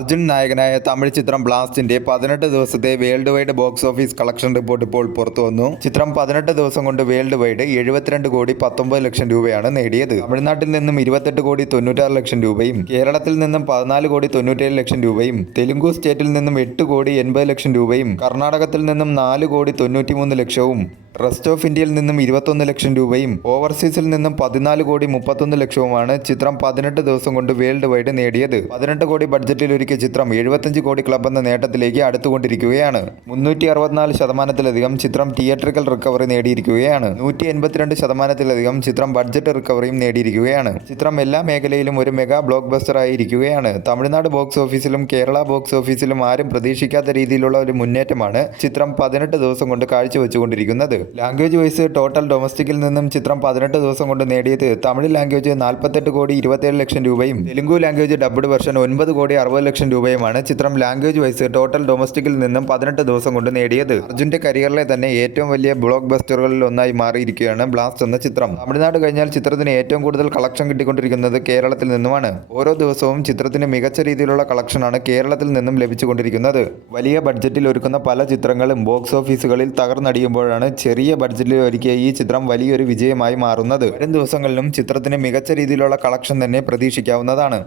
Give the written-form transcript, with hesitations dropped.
അർജുൻ നായകനായ തമിഴ് ചിത്രം ബ്ലാസ്റ്റിന്റെ 18 ദിവസത്തെ world wide box office collection report ഇപ്പോൾ പുറത്തുവന്നു. ചിത്രം 18 ദിവസം കൊണ്ട് വേൾഡ് വൈഡ് 72 കോടി 19 ലക്ഷം രൂപയാണ് നേടിയത്. തമിഴ്നാട്ടിൽ നിന്നും 28 കോടി 96 ലക്ഷം രൂപയും കേരളത്തിൽ നിന്നും 14 കോടി 97 ലക്ഷം രൂപയും തെലുങ്കു സ്റ്റേറ്റിൽ നിന്നും 8 കോടി 80 ലക്ഷം രൂപയും കർണാടകത്തിൽ നിന്നും 4 കോടി 93 ലക്ഷവും റെസ്റ്റ് ഓഫ് ഇന്ത്യയിൽ നിന്നും 21 ലക്ഷം രൂപയും ഓവർസീസിൽ നിന്നും 14 കോടി 31 ലക്ഷവുമാണ് ചിത്രം 18 ദിവസം കൊണ്ട് വേൾഡ് വൈഡ് നേടിയത്. 18 കോടി ബഡ്ജറ്റിൽ ഒരുക്കിയ ചിത്രം 75 കോടി ക്ലബ് എന്ന നേട്ടത്തിലേക്ക് അടുത്തുകൊണ്ടിരിക്കുകയാണ്. 360% ചിത്രം തിയേറ്ററിക്കൽ റിക്കവറി നേടിയിരിക്കുകയാണ്. 182% ചിത്രം ബഡ്ജറ്റ് റിക്കവറിയും നേടിയിരിക്കുകയാണ്. ചിത്രം എല്ലാ മേഖലയിലും ഒരു മെഗാ ബ്ലോക്ക് ബസ്റ്റർ ആയിരിക്കുകയാണ്. തമിഴ്നാട് ബോക്സ് ഓഫീസിലും കേരള ബോക്സ് ഓഫീസിലും ആരും പ്രതീക്ഷിക്കാത്ത രീതിയിലുള്ള ഒരു മുന്നേറ്റമാണ് ചിത്രം 18 ദിവസം കൊണ്ട് കാഴ്ചവെച്ചുകൊണ്ടിരിക്കുന്നത്. ലാംഗ്വേജ് വൈസ് ടോട്ടൽ ഡൊമസ്റ്റിക്കിൽ നിന്നും ചിത്രം 18 ദിവസം കൊണ്ട് നേടിയത് തമിഴ് ലാംഗ്വേജ് 48 കോടി 27 ലക്ഷം രൂപയും തെലുങ്കു ലാംഗ്വേജ് ഡബ്ഡ് വെർഷൻ 9 കോടി 60 ലക്ഷം രൂപയുമാണ് ചിത്രം ലാംഗ്വേജ് വൈസ് ടോട്ടൽ ഡൊമസ്റ്റിക്കിൽ നിന്നും 18 ദിവസം കൊണ്ട് നേടിയത്. അർജുന്റെ കരിയറിലെ തന്നെ ഏറ്റവും വലിയ ബ്ലോക്ക് ബസ്റ്ററുകളിൽ ഒന്നായി മാറിയിരിക്കുകയാണ് ബ്ലാസ്റ്റ് എന്ന ചിത്രം. തമിഴ്നാട് കഴിഞ്ഞാൽ ചിത്രത്തിന് ഏറ്റവും കൂടുതൽ കളക്ഷൻ കിട്ടിക്കൊണ്ടിരിക്കുന്നത് കേരളത്തിൽ നിന്നുമാണ്. ഓരോ ദിവസവും ചിത്രത്തിന് മികച്ച രീതിയിലുള്ള കളക്ഷനാണ് കേരളത്തിൽ നിന്നും ലഭിച്ചുകൊണ്ടിരിക്കുന്നത്. വലിയ ബഡ്ജറ്റിൽ ഒരുക്കുന്ന പല ചിത്രങ്ങളും ബോക്സ് ഓഫീസുകളിൽ തകർന്നടിയുമ്പോഴാണ് ചെറിയ ബഡ്ജറ്റിൽ ഒരുക്കിയ ഈ ചിത്രം വലിയൊരു വിജയമായി മാറുന്നത്. വരും ദിവസങ്ങളിലും ചിത്രത്തിന് മികച്ച രീതിയിലുള്ള കളക്ഷൻ തന്നെ പ്രതീക്ഷിക്കാവുന്നതാണ്.